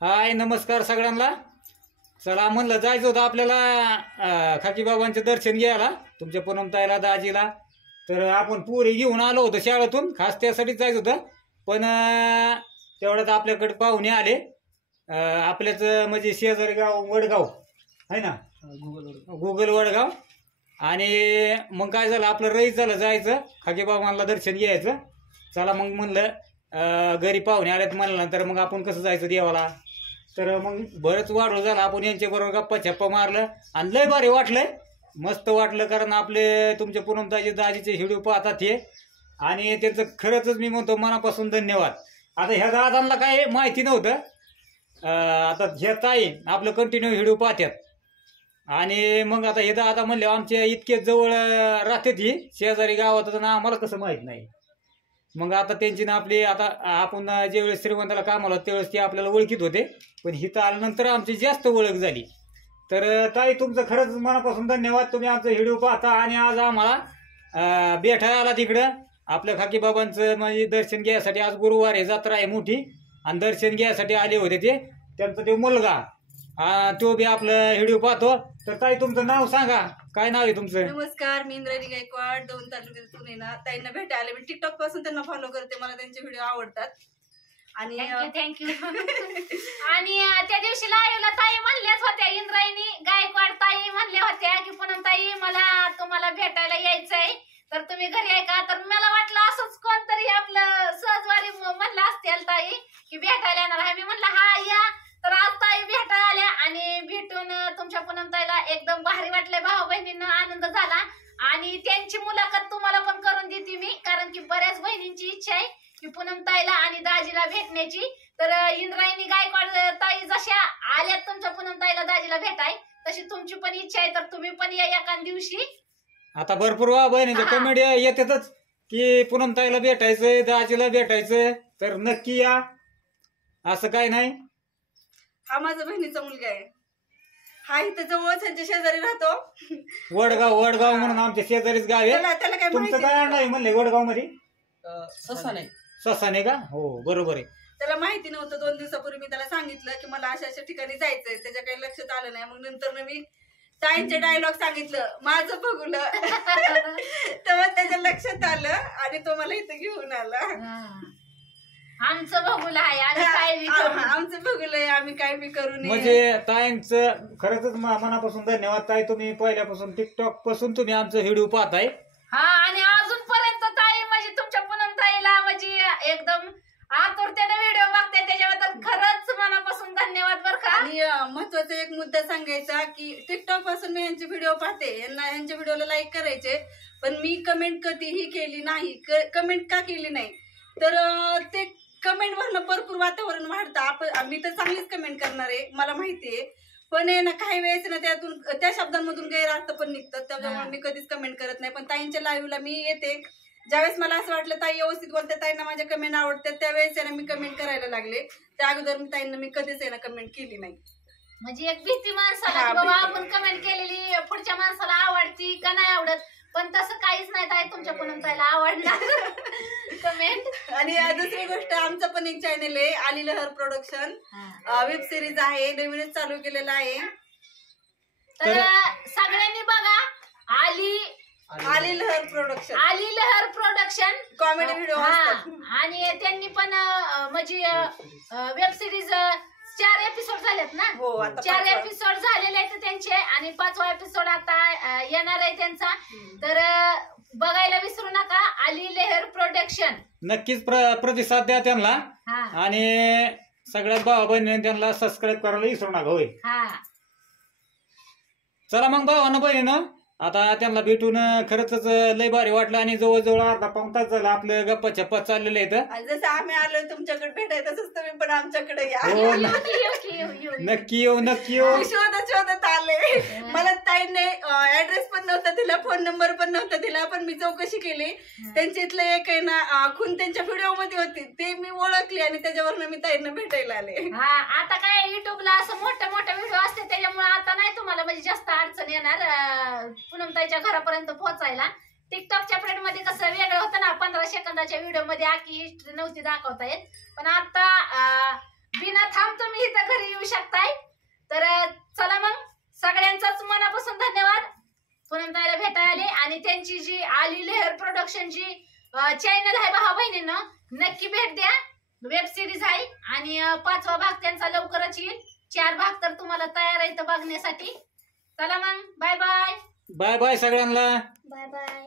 हाय नमस्कार सगळ्यांना. चला म्हणलं जायचं होतं आपल्याला खाकीबाबांचं दर्शन घ्यायला तुमच्या पूनमताईला दाजीला. तर आपण पुरी घेऊन आलो होतो शाळेतून, खास त्यासाठीच जायचं होतं. पण तेवढ्यात आपल्याकडे पाहुणे आले. आपल्याच म्हणजे शेजारी गाव वडगाव आहे ना, गुगल वडगाव. आणि मग काय झालं, आपलं रईस झालं जायचं खाकीबाबांना दर्शन घ्यायचं. चला मग म्हणलं घरी पाहुणे आलेत म्हणल्यानंतर मग आपण कसं जायचं देवाला. तर मग बरंच वाढलं झालं, आपण यांच्याबरोबर गप्पा छप्पा मारलं आणि लय भारी वाटलंय, मस्त वाटलं. कारण आपले तुमच्या पूनमताईचे दाजीचे व्हिडिओ पाहतात हे, आणि त्यांचं खरंच मी म्हणतो मनापासून धन्यवाद. आता ह्या दादांना काय माहिती नव्हतं. आता ह्या ताई आपलं कंटिन्यू व्हिडिओ पाहतात. आणि मग आता हे दादा म्हणले आमच्या इतके जवळ राहतात ही शेजारी गावात, ना आम्हाला कसं माहीत नाही. मग आता त्यांची ना आपली आता आपण ज्यावेळेस श्रीमंताला कामाला त्यावेळेस ते आपल्याला ओळखीत होते, पण हिथं आल्यानंतर आमची जास्त ओळख झाली. तर ताई तुमचं खरंच मनापासून धन्यवाद. तुम्ही आमचा व्हिडिओ पाहता आणि आज आम्हाला भेटायला आला तिकडं. आपल्या खाकीबाबांचं म्हणजे दर्शन घ्यायसाठी आज गुरुवार आहे, जत्रा आहे मोठी, आणि दर्शन घ्यायसाठी आले होते ते. त्यांचा तो मुलगा तो बी आपलं व्हिडिओ पाहतो. तर ताई तुमचं नाव सांगा, काय नाव आहे तुमचं? नमस्कार, मी इंद्रायणी गायकवाड, दौंड तालुक्यातून येणार. ताईंना भेटायला आले. मी टिकटॉक पासून त्यांना फॉलो करते, मला त्यांचे व्हिडिओ आवडतात. आणि थँक्यू. आणि त्या दिवशी लाईव्हला ताई म्हणल्याच होत्या, इंद्रायणी गायकवाड ताई म्हणल्या होत्या की पूनमताई मला तुम्हाला भेटायला यायचंय, तर तुम्ही घरी आहे का. तर मला वाटलं असंच कोणतरी आपलं सहजवारी म्हणलं असतील ताई की भेटायला येणार आहे. मी म्हणलं हा या. तर आज ताई भेटायला आल्या आणि भेटून तुमच्या पूनमताईला एकदम भारी वाटलंय. भाऊ बहिणींना आनंद झाला. आणि त्यांची मुलाखत तुम्हाला पण करून देते मी, कारण की बऱ्याच बहिणींची इच्छा आहे की पूनमताईला आणि दाजीला भेटण्याची. तर इंद्रायणी गायकवाड ताई जशा आल्यात तुमच्या पूनमताईला दाजीला भेटाय, तशी तुमची पण इच्छा आहे. तर तुम्ही पण या एका दिवशी. आता भरपूर बहिणीच्या कमेडी येतातच की पूनमताईला भेटायचंय, दाजीला भेटायचं, तर नक्की या, असं काय नाही. हा माझा बहिणीचा मुलगा आहे. हा इथं जवळच त्यांच्या शेजारी राहतो. वडगाव म्हणून आमच्या शेजारीच गाव आहे. त्याला काय तुमचं काय नाही म्हणले वडगाव मध्ये? ससाने का? हो बरोबर आहे. त्याला माहिती नव्हतं. 2 दिवसापूर्वी मी त्याला सांगितलं की मला अशा अशा ठिकाणी जायचंय. त्याच्या काही लक्षात आलं नाही. मग नंतर मी ताईंचे डायलॉग सांगितलं, माझं बघुलं तेव्हा त्याच्या लक्षात आलं आणि तो मला इथं घेऊन आला. आमचं बघूला आहे, आम्ही काय बी करू. आमचं बघूलंय, आम्ही काय बी करू नये. म्हणजे ताईंचं खरंच मनापासून धन्यवाद. ताई तुम्ही पहिल्यापासून टिकटॉक पासून तुम्ही आमचं व्हिडिओ पाहताय. हा, आणि अजूनपर्यंत ताई म्हणजे तुमच्या पूनमताईला म्हणजे एकदम आतुरतेने व्हिडिओ बघते, त्याच्याबद्दल खरंच मनापासून धन्यवाद बरं का. आणि महत्वाचा एक मुद्दा सांगायचा की टिकटॉक पासून मी यांचे व्हिडिओ पाहते, यांच्या व्हिडिओला लाईक करायचे, पण मी कमेंट कधीही केली नाही. कमेंट का केली नाही तर ते कमेंट वरनं भरपूर वातावरण वाढतं. मी तर चांगलीच कमेंट करणार आहे, मला माहितीये, पण आहे ना काही वेळेस ना त्यातून त्या शब्दांमधून गैरअर्थ पण निघतात. त्यामुळे मी कधीच कमेंट करत नाही. पण ताईंच्या लाईव्हला मी येते, ज्यावेळेस मला असं वाटलं ताई व्यवस्थित बोलते, ताईंना माझ्या कमेंट आवडतात, त्यावेळेस आहे ना मी कमेंट करायला लागले. त्या अगोदर मी ताईंना मी कधीच आहे ना कमेंट केली नाही. म्हणजे एक भीती माणसाला की बाबा आपण कमेंट केलेली पुढच्या माणसाला आवडती का नाही आवडत, पण तसं काहीच नाही. ताई तुमच्या पूनमताईला आवडणार कमेंट. आणि दुसरी गोष्ट, आमचं पण एक चॅनल आहे आली लहर प्रोडक्शन, वेब सिरीज आहे, नवीनच चालू केलेला आहे. तर सगळ्यांनी बघा, आली लहर प्रोडक्शन कॉमेडी व्हिडिओ. आणि त्यांनी पण म्हणजे वेब सिरीज 4 एपिसोड झालेत ना. हो, 4 एपिसोड झालेले आहेत त्यांचे, आणि 5वा एपिसोड आता येणार आहे त्यांचा. तर बघायला विसरू नका, आली लहर प्रोडक्शन. नक्कीच प्रतिसाद द्या त्यांना, आणि सगळ्यात भावा बहिणी त्यांना सबस्क्राईब करायला विसरू नका. होय, चला मग भावानं बहिणीनं आता त्यांना भेटून खरंच लय भारी वाटलं. आणि जवळजवळ अर्धा पाऊण तास झाला आपलं गप्पा छप्पा चाललेलं आहे. जसं आम्ही आलो तुमच्याकडे भेटाय, तसंच तुम्ही पण आमच्याकडे या. नक्की येऊ. शोधत आले. मला ताईने ऍड्रेस पण नव्हता दिला, फोन नंबर पण नव्हता दिला, पण मी चौकशी केली. त्यांच्या इथलं एक आहे ना खून त्यांच्या व्हिडिओ मध्ये होती, ते मी ओळखली आणि त्याच्यावरनं मी ताईंना भेटायला आले. आता काय युट्यूबला असं मोठे व्हिडिओ असते, त्याच्यामुळे आता नाही तुम्हाला म्हणजे जास्त अडचण येणार पूनमताईच्या घरापर्यंत पोहोचायला. टिकटॉकच्या पिरियड मध्ये कसं वेगळं होतं ना, 15 सेकंदाच्या व्हिडिओ मध्ये आखी हिस्ट्री नव्हती दाखवता येत. पण आता बिना थांब तुम्ही इथं घरी येऊ शकताय. तर चला मग, सगळ्यांचाच मनापासून धन्यवाद. पूनमताईला भेटायला आले आणि त्यांची जी आली लहर प्रोडक्शनची चॅनल आहे भावा बहिणींना, नक्की भेट द्या. वेब सिरीज आहे आणि 5वा भाग त्यांचा लवकरच येईल. 4 भाग तर तुम्हाला तयार आहेत बघण्यासाठी. चला मग, बाय बाय. बाय बाय सगळ्यांना. Bye bye.